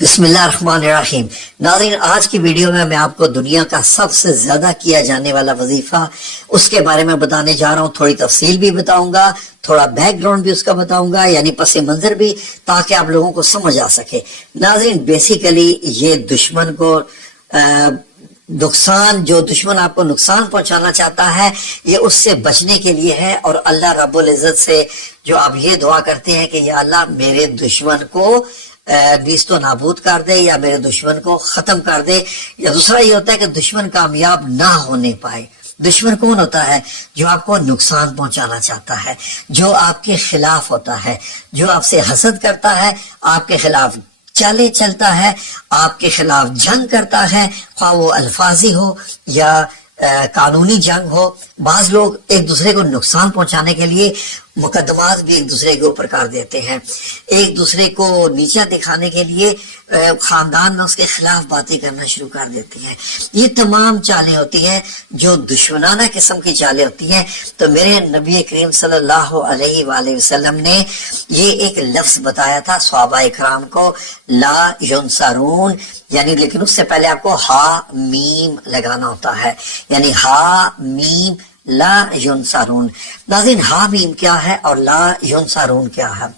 बिस्मिल्लाहिर्रहमानिर्रहीम। नाज़रीन, आज की वीडियो में मैं आपको दुनिया का सबसे ज्यादा किया जाने वाला वजीफा उसके बारे में बताने जा रहा हूँ। थोड़ी तफसील भी बताऊंगा, थोड़ा बैकग्राउंड भी उसका बताऊंगा, यानी पस मंजर भी, ताकि आप लोगों को समझ आ सके। नाज़रीन, बेसिकली ये दुश्मन को जो दुश्मन आपको नुकसान पहुंचाना चाहता है, ये उससे बचने के लिए है। और अल्लाह रब्बुल इज्जत से जो आप ये दुआ करते हैं कि या अल्लाह मेरे दुश्मन को नीस्तो नाबूद कर दे, या मेरे दुश्मन को खत्म कर दे। या दूसरा ये होता है कि दुश्मन कामयाब ना होने पाए। दुश्मन कौन होता है? जो आपको नुकसान पहुंचाना चाहता है, जो आपके खिलाफ होता है, जो आपसे हसद करता है, आपके खिलाफ चाले चलता है, आपके खिलाफ जंग करता है, ख्वाह वो अल्फाजी हो या कानूनी जंग हो। बाज लोग एक दूसरे को नुकसान पहुंचाने के लिए मुकदमात भी एक दूसरे के ऊपर कर देते हैं, एक दूसरे को नीचा दिखाने के लिए खानदान में उसके खिलाफ बातें करना शुरू कर देती हैं। ये तमाम चालें होती हैं जो दुश्मनाना किस्म की चालें होती हैं। तो मेरे नबी करीम सल्लल्लाहु अलैहि वसल्लम ने ये एक लफ्ज बताया था सहाबा इकराम को, ला युनसरून, यानी लेकिन उससे पहले आपको हा मीम लगाना होता है, यानी हा मीम ला युनसरून। नाज़रीन, हा मीम क्या है और ला युनसरून क्या है?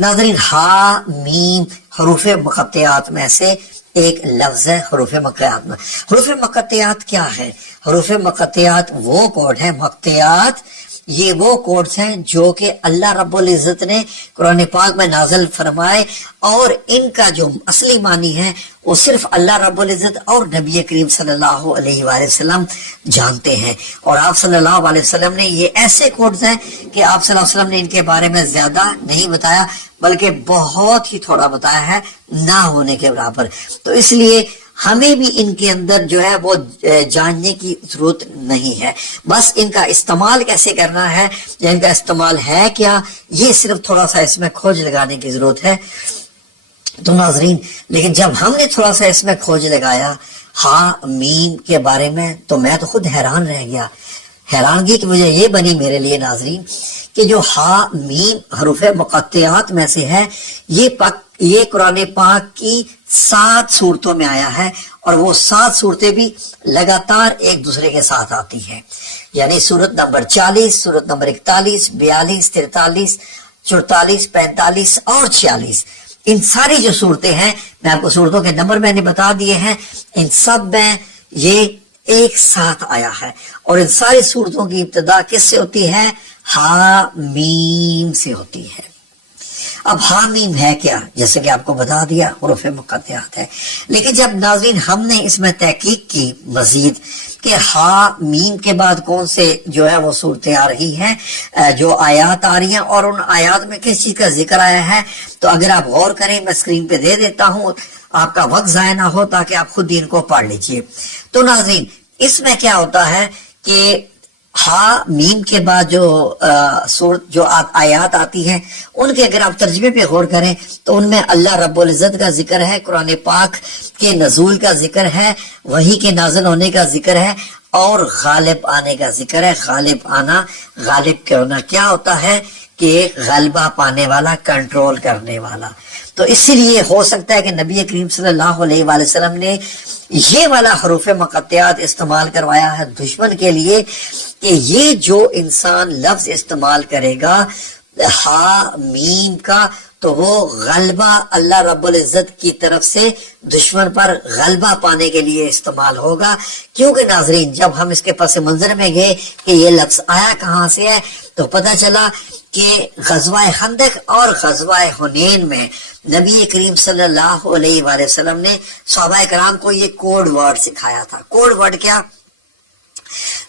नाज़रीन, हा मीम हरूफ मुक़त्तियात में से एक लफ्ज है। हरूफ मुक़त्तियात में, हरूफ मुक़त्तियात क्या है? हरूफ मुक़त्तियात वो कोड है, मुक़त्तियात ये वो कोड्स हैं जो कि अल्लाह रब्बुल इज़्ज़त ने कुरान पाक में नाज़िल फरमाए, और इनका जो असली मानी है वो सिर्फ अल्लाह रब्बुल इज़्ज़त और नबी करीम सल्लल्लाहु अलैहि वसल्लम जानते हैं। और आप सल्लल्लाहु अलैहि वसल्लम ने ये ऐसे कोड्स हैं कि आप सल्लल्लाहु अलैहि वसल्लम ने इनके बारे में ज्यादा नहीं बताया, बल्कि बहुत ही थोड़ा बताया है, ना होने के बराबर। तो इसलिए हमें भी इनके अंदर जो है वो जानने की जरूरत नहीं है। बस इनका इस्तेमाल कैसे करना है या इनका इस्तेमाल है क्या, ये सिर्फ थोड़ा सा इसमें खोज लगाने की जरूरत है। तो नाजरीन, लेकिन जब हमने थोड़ा सा इसमें खोज लगाया हा मीम के बारे में, तो मैं तो खुद हैरान रह गया। हैरानगी की वजह ये बनी मेरे लिए नाजरीन कि जो हा मीम हरूफ मुक़त्तियात में से है, ये कुरान पाक की 7 सूरतों में आया है, और वो 7 सूरतें भी लगातार एक दूसरे के साथ आती हैं। यानी सूरत नंबर 40, सूरत नंबर 41, 42, 43, 44, 45 और 46, इन सारी जो सूरतें हैं, मैं आपको सूरतों के नंबर मैंने बता दिए हैं, इन सब में ये एक साथ आया है। और इन सारी सूरतों की इब्तिदा किससे होती है? हा मीम से होती है। अब हा मीम है क्या? जैसे कि आपको बता दिया, हुरूफ मुक़त्तियात है। लेकिन जब नाज़रीन हमने इसमें तहकीक की मजीद कि हा मीम के बाद कौन से जो है वो सूरतें आ रही हैं, जो आयात आ रही हैं, और उन आयात में किस चीज का जिक्र आया है, तो अगर आप गौर करें, मैं स्क्रीन पे दे देता हूं, आपका वक्त जाया ना हो, ताकि आप खुद इनको पढ़ लीजिए। तो नाज़रीन, इसमें क्या होता है कि हा मीम के बाद जो आयात आती हैं, उनके अगर आप तर्जमे पे गौर करें तो उनमें अल्लाह रब्बुल इज़्ज़त का जिक्र है, कुरान पाक के नज़ूल का जिक्र है, वही के नाज़िल होने का जिक्र है, और गालिब आने का जिक्र है। गालिब आना, गालिब होना क्या होता है कि गलबा पाने वाला, कंट्रोल करने वाला। तो इसीलिए हो सकता है कि नबी करीम सल्लल्लाहु अलैहि वसल्लम ने ये वाला हरूफ मुक़त्तियात इस्तेमाल करवाया है दुश्मन के लिए, कि ये जो इंसान लफ्ज इस्तेमाल करेगा हा मीम का, तो वो गलबा अल्लाह रब्बुल इज़्ज़त की तरफ से दुश्मन पर गलबा पाने के लिए इस्तेमाल होगा। क्योंकि नाजरीन, जब हम इसके पस मंजर में गए कि ये लफ्ज आया कहाँ से है, तो पता चला कि ग़ज़वा खंदक और ग़ज़वा हुनैन में नबी करीम सल्लल्लाहु अलैहि वसल्लम ने सहाबा किराम को ये कोड वर्ड सिखाया था। कोड वर्ड क्या?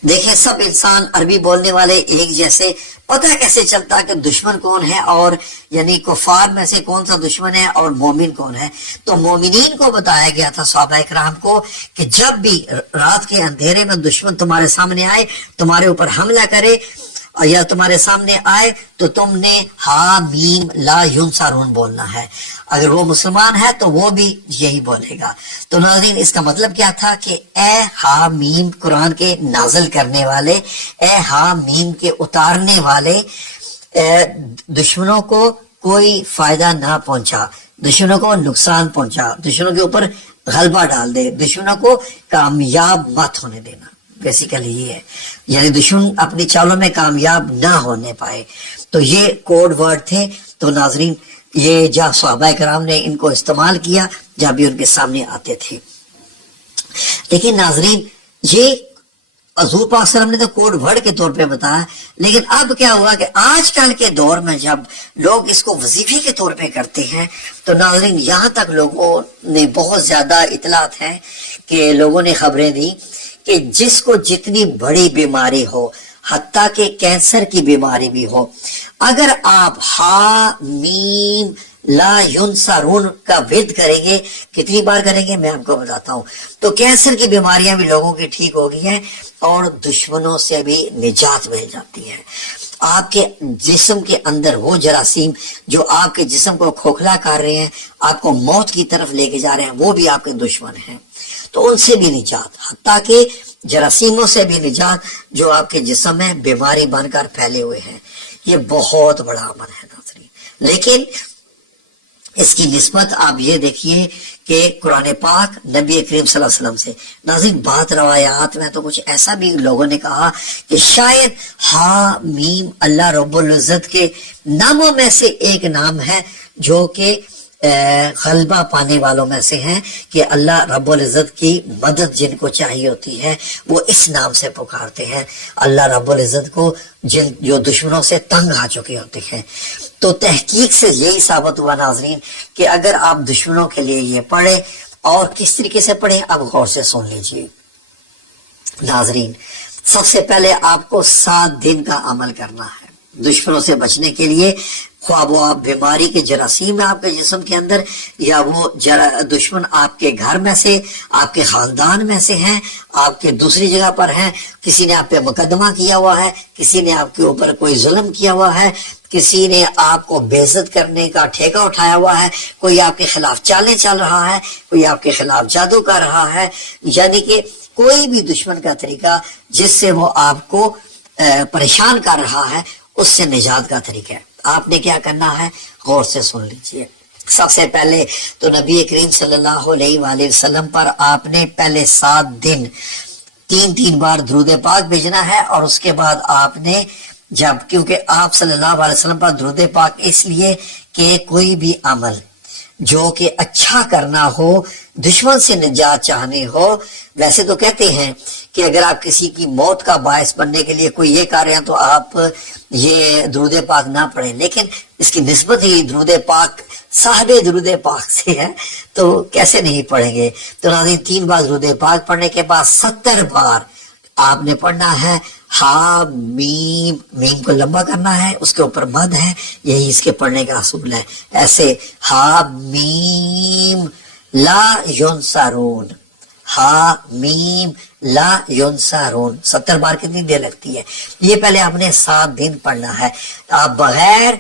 देखें, सब इंसान अरबी बोलने वाले एक जैसे, पता कैसे चलता कि दुश्मन कौन है, और यानी कुफार में से कौन सा दुश्मन है और मोमिन कौन है? तो मोमिनीन को बताया गया था सहाबा इकराम को कि जब भी रात के अंधेरे में दुश्मन तुम्हारे सामने आए, तुम्हारे ऊपर हमला करे, या तुम्हारे सामने आए, तो तुमने हा मीम ला युनसरून बोलना है। अगर वो मुसलमान है तो वो भी यही बोलेगा। तो नाज़रीन, इसका मतलब क्या था कि ए हा मीम कुरान के नाज़िल करने वाले, ए हा मीम के उतारने वाले, दुश्मनों को कोई फायदा ना पहुंचा, دشمنوں کو نقصان پہنچا، دشمنوں کے اوپر غلبہ ڈال دے، دشمنوں کو کامیاب مت ہونے دینا، بیسیکلی یہ ہے، یعنی دشمن اپنی چالوں میں کامیاب نہ ہونے پائے۔ تو یہ کوڈ ورڈ تھے۔ تو ناظرین یہ جب صحابہ کرام نے ان کو استعمال کیا جب بھی ان کے سامنے آتے تھے، لیکن ناظرین یہ حضور پاک صلی اللہ علیہ وسلم نے تو کوڈ ورڈ کے طور پہ بتایا، لیکن اب کیا ہوا کہ آج کل کے دور میں جب لوگ اس کو وظیفے کے طور پہ کرتے ہیں تو ناظرین یہاں تک لوگوں نے بہت زیادہ اطلاعات ہیں کہ لوگوں نے خبریں دی کہ جس کو جتنی بڑی بیماری ہو، حتیٰ کہ کینسر کی بیماری بھی ہو، اگر آپ ہا میم لا ینصرون کا ورد کریں گے، کتنی بار کریں گے میں آپ کو بتاتا ہوں، تو کینسر کی بیماریاں بھی لوگوں کی ٹھیک ہو گئی ہیں اور دشمنوں سے بھی نجات مل جاتی ہے۔ آپ کے جسم کے اندر وہ جراثیم جو آپ کے جسم کو کھوکھلا کر رہے ہیں، آپ کو موت کی طرف لے کے جا رہے ہیں، وہ بھی آپ کے دشمن ہیں، تو ان سے بھی نجات، حتیٰ کہ جراثیموں سے بھی نجات جو آپ کے جسم میں بیماری بن کر پھیلے ہوئے ہیں۔ یہ بہت بڑا عمل ہے ناظرین، لیکن اس کی نسبت آپ یہ دیکھیے کہ قرآن پاک نبی کریم صلی اللہ علیہ وسلم سے، ناظرین بات روایات میں تو کچھ ایسا بھی لوگوں نے کہا کہ شاید ہا میم اللہ رب العزت کے ناموں میں سے ایک نام ہے جو کہ غلبہ پانے والوں میں سے ہیں، کہ اللہ رب العزت کی مدد جن کو چاہیے ہوتی ہے وہ اس نام سے پکارتے ہیں، اللہ رب العزت کو جو دشمنوں سے تنگ آ چکے ہوتے ہیں۔ تو تحقیق سے یہی ثابت ہوا ناظرین کہ اگر آپ دشمنوں کے لیے یہ پڑھیں، اور کس طریقے سے پڑھیں اب غور سے سن لیجئے ناظرین۔ سب سے پہلے آپ کو 7 دن کا عمل کرنا ہے دشمنوں سے بچنے کے لیے، خواہ وہ آپ بیماری کے جراثیم ہے آپ کے جسم کے اندر، یا وہ دشمن آپ کے گھر میں سے، آپ کے خاندان میں سے ہیں، آپ کے دوسری جگہ پر ہیں، کسی نے آپ پہ مقدمہ کیا ہوا ہے، کسی نے آپ کے اوپر کوئی ظلم کیا ہوا ہے، کسی نے آپ کو بے عزت کرنے کا ٹھیکہ اٹھایا ہوا ہے، کوئی آپ کے خلاف چالیں چل رہا ہے، کوئی آپ کے خلاف جادو کر رہا ہے، یعنی کہ کوئی بھی دشمن کا طریقہ جس سے وہ آپ کو پریشان کر رہا ہے، اس سے نجات کا طریقہ ہے۔ آپ نے کیا کرنا ہے غور سے سن لیجئے۔ سب سے پہلے تو نبی کریم صلی اللہ علیہ وآلہ وسلم پر آپ نے پہلے 7 دن 3 بار درود پاک بھیجنا ہے، اور اس کے بعد آپ نے کیونکہ آپ صلی اللہ علیہ وسلم پر درود پاک اس لیے کہ کوئی بھی عمل جو کہ اچھا کرنا ہو، دشمن سے نجات چاہنے ہو، ویسے تو کہتے ہیں کہ اگر آپ کسی کی موت کا باعث بننے کے لیے کوئی یہ کر رہے ہیں تو آپ یہ درود پاک نہ پڑھیں، لیکن اس کی نسبت ہی درود پاک صاحب درود پاک سے ہے، تو کیسے نہیں پڑھیں گے۔ تو ناظرین 3 بار درود پاک پڑھنے کے بعد 70 بار آپ نے پڑھنا ہے ہا میم، میم کو لمبا کرنا ہے، اس کے اوپر مد ہے، یہی اس کے پڑھنے کا اصول ہے، ایسے ہا میم لا ینصرون، ہا میم لا ینصرون 70 بار کتنی دیر لگتی ہے؟ یہ پہلے آپ نے 7 دن پڑھنا ہے۔ آپ بغیر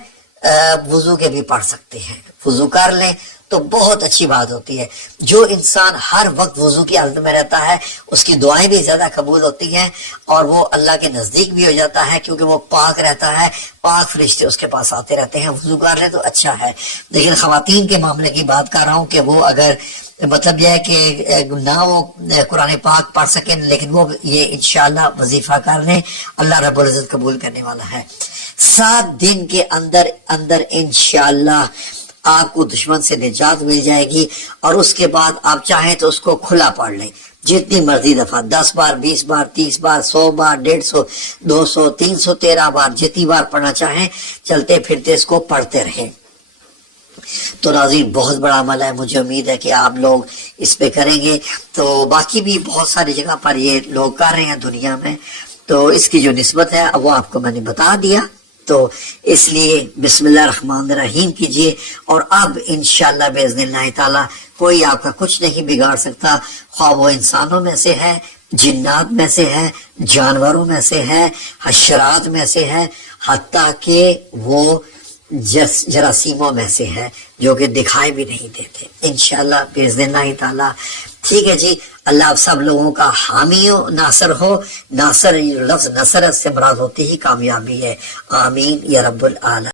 وضو کے بھی پڑھ سکتے ہیں، وضو کر لیں تو بہت اچھی بات ہوتی ہے۔ جو انسان ہر وقت وضو کی حالت میں رہتا ہے اس کی دعائیں بھی زیادہ قبول ہوتی ہیں، اور وہ اللہ کے نزدیک بھی ہو جاتا ہے، کیونکہ وہ پاک رہتا ہے، پاک فرشتے اس کے پاس آتے رہتے ہیں۔ وضو کر لیں تو اچھا ہے۔ لیکن خواتین کے معاملے کی بات کر رہا ہوں کہ وہ اگر مطلب یہ ہے کہ نہ وہ قرآن پاک پڑھ سکیں، لیکن وہ یہ انشاءاللہ وظیفہ کر لیں، اللہ رب العزت قبول کرنے والا ہے۔ 7 دن کے اندر انشاءاللہ آپ کو دشمن سے نجات مل جائے گی، اور اس کے بعد آپ چاہیں تو اس کو کھلا پڑھ لیں جتنی مرضی دفعہ، 10 بار 20 بار 30 بار 100 بار 150 200 313 بار، جتنی بار پڑھنا چاہیں چلتے پھرتے اس کو پڑھتے رہیں۔ تو ناظرین بہت بڑا عمل ہے، مجھے امید ہے کہ آپ لوگ اس پہ کریں گے۔ تو باقی بھی بہت ساری جگہ پر یہ لوگ کر رہے ہیں دنیا میں، تو اس کی جو نسبت ہے وہ آپ کو میں نے بتا دیا، تو اس لیے بسم اللہ الرحمن الرحیم کیجئے، اور اب انشاءاللہ باذن اللہ تعالی کوئی آپ کا کچھ نہیں بگاڑ سکتا، خواہ وہ انسانوں میں سے ہے، جنات میں سے ہے، جانوروں میں سے ہے، حشرات میں سے ہے، حتیٰ کہ وہ جراثیموں میں سے ہے جو کہ دکھائی بھی نہیں دیتے، انشاءاللہ باذن اللہ تعالی۔ ٹھیک ہے جی، اللہ آپ سب لوگوں کا حامی و ناصر ہو۔ ناصر لفظ نصر سے مراد ہوتی ہی کامیابی ہے، آمین یا رب العالمین۔